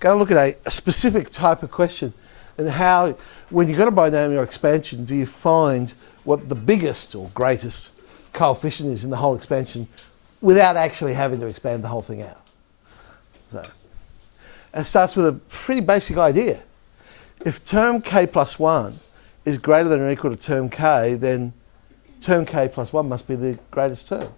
going to look at a specific type of question and how, when you've got a binomial expansion, do you find what the biggest or greatest coefficient is in the whole expansion without actually having to expand the whole thing out. So, it starts with a pretty basic idea. If term k plus 1 is greater than or equal to term k, then term k plus 1 must be the greatest term.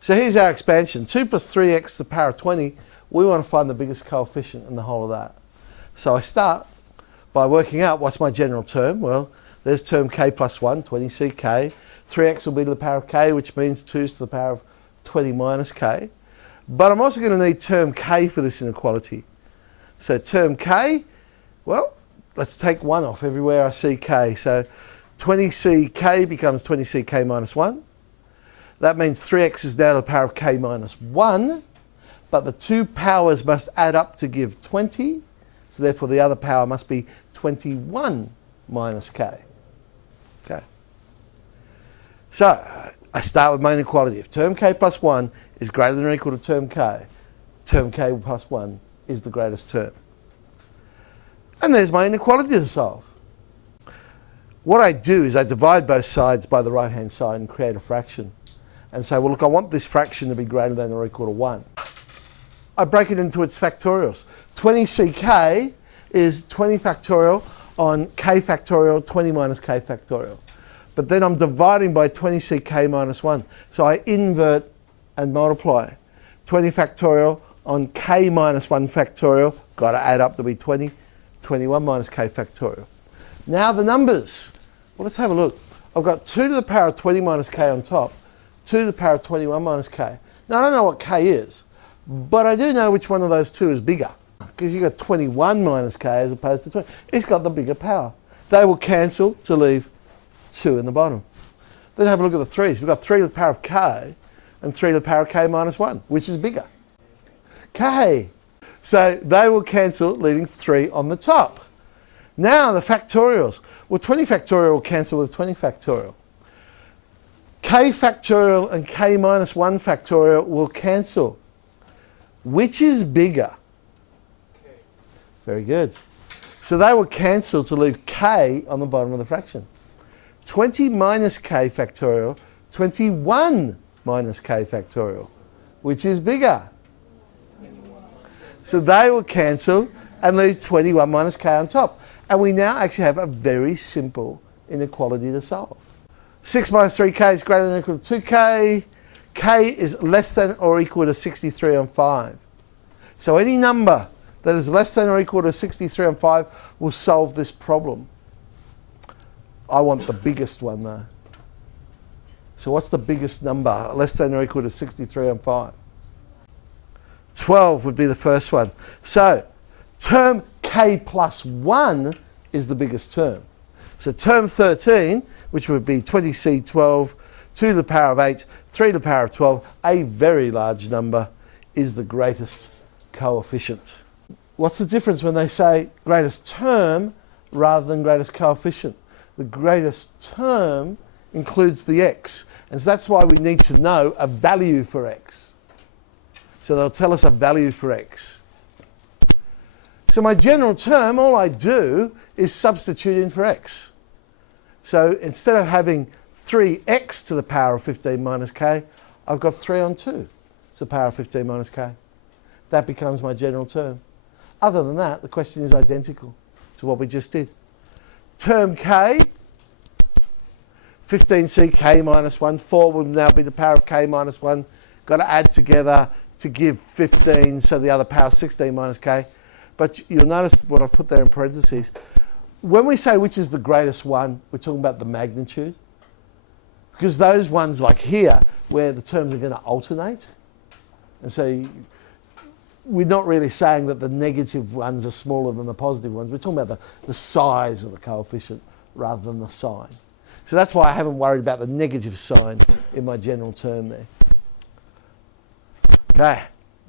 So here's our expansion. 2 plus 3x to the power of 20. We want to find the biggest coefficient in the whole of that. So I start by working out what's my general term. Well, there's term k plus 1, 20ck. 3x will be to the power of k, which means 2 is to the power of 20 minus k. But I'm also going to need term k for this inequality. So term k, well, let's take 1 off everywhere I see k. So 20ck becomes 20ck minus 1. That means 3x is now to the power of k minus 1. But the two powers must add up to give 20. So therefore the other power must be 21 minus k. Okay. So I start with my inequality. If term k plus 1 is greater than or equal to term k plus 1 is the greatest term. And there's my inequality to solve. What I do is I divide both sides by the right-hand side and create a fraction. And say, well, look, I want this fraction to be greater than or equal to 1. I break it into its factorials. 20ck is 20 factorial on k factorial, 20 minus k factorial. But then I'm dividing by 20ck minus 1. So I invert and multiply. 20 factorial on k minus 1 factorial, got to add up to be 20. 21 minus k factorial. Now the numbers. Well, let's have a look. I've got 2 to the power of 20 minus k on top, 2 to the power of 21 minus k. Now I don't know what k is, but I do know which one of those two is bigger, because you've got 21 minus k as opposed to 20. It's got the bigger power. They will cancel to leave 2 in the bottom. Then have a look at the 3's. We've got 3 to the power of k and 3 to the power of k minus 1. Which is bigger? K. So they will cancel, leaving 3 on the top. Now the factorials. Well, 20 factorial will cancel with 20 factorial. K factorial and k minus 1 factorial will cancel. Which is bigger? K. Very good. So they will cancel to leave k on the bottom of the fraction. 20 minus k factorial, 21 minus k factorial. Which is bigger? 21. So they will cancel and leave 21 minus k on top. And we now actually have a very simple inequality to solve. 6 minus 3k is greater than or equal to 2k. K is less than or equal to 63 on 5. So any number that is less than or equal to 63 on 5 will solve this problem. I want the biggest one though. So what's the biggest number less than or equal to 63 on 5? 12 would be the first one. So term k plus 1 is the biggest term. So term 13, which would be 20c12, 2 to the power of 8, 3 to the power of 12, a very large number, is the greatest coefficient. What's the difference when they say greatest term rather than greatest coefficient? The greatest term includes the x, and so that's why we need to know a value for x. So they'll tell us a value for x. So my general term, all I do is substitute in for x. So instead of having 3x to the power of 15 minus k, I've got 3 on 2 to the power of 15 minus k. That becomes my general term. Other than that, the question is identical to what we just did. Term k, 15c k minus 1, 4 will now be the power of k minus 1. Got to add together to give 15, so the other power 16 minus k. But you'll notice what I've put there in parentheses. When we say which is the greatest one, we're talking about the magnitude. Because those ones like here, where the terms are going to alternate, and so we're not really saying that the negative ones are smaller than the positive ones. We're talking about the size of the coefficient rather than the sign. So that's why I haven't worried about the negative sign in my general term there. Okay,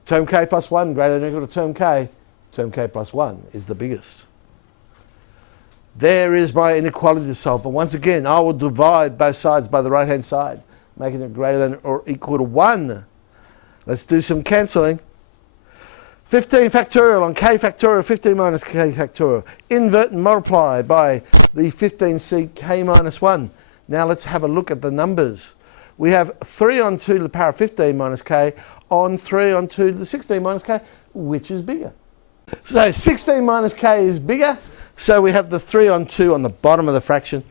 term k plus 1 greater than or equal to term k. Term k plus 1 is the biggest. There is my inequality to solve. But once again, I will divide both sides by the right-hand side, making it greater than or equal to 1. Let's do some cancelling. 15 factorial on k factorial, 15 minus k factorial. Invert and multiply by the 15c k minus 1. Now let's have a look at the numbers. We have 3 on 2 to the power of 15 minus k on 3 on 2 to the 16 minus k, which is bigger. So 16 minus k is bigger, so we have the 3 on 2 on the bottom of the fraction.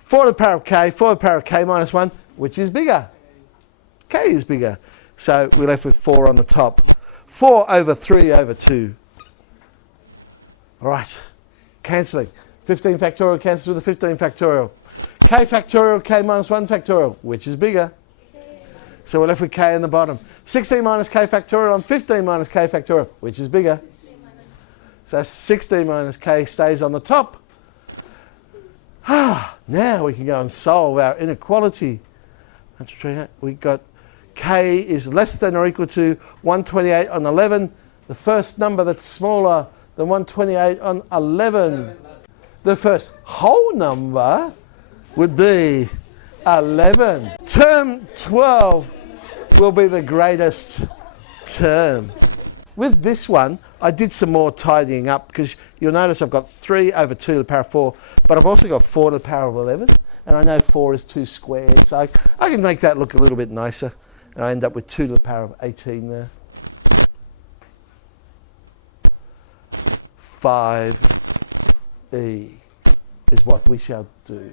4 to the power of k, 4 to the power of k minus 1, which is bigger. K is bigger. So we're left with 4 on the top. 4 over 3 over 2. All right, cancelling. 15 factorial cancels with the 15 factorial. K factorial, k minus 1 factorial, which is bigger? So we're left with k in the bottom. 16 minus k factorial on 15 minus k factorial, which is bigger? So 16 minus k stays on the top. Now we can go and solve our inequality. We got k is less than or equal to 128 on 11. The first number that's smaller than 128 on 11. The first whole number would be 11. Term 12 will be the greatest term. With this one, I did some more tidying up because you'll notice I've got 3 over 2 to the power of 4, but I've also got 4 to the power of 11, and I know 4 is 2 squared, so I can make that look a little bit nicer, and I end up with 2 to the power of 18 there. 5e is what we shall do.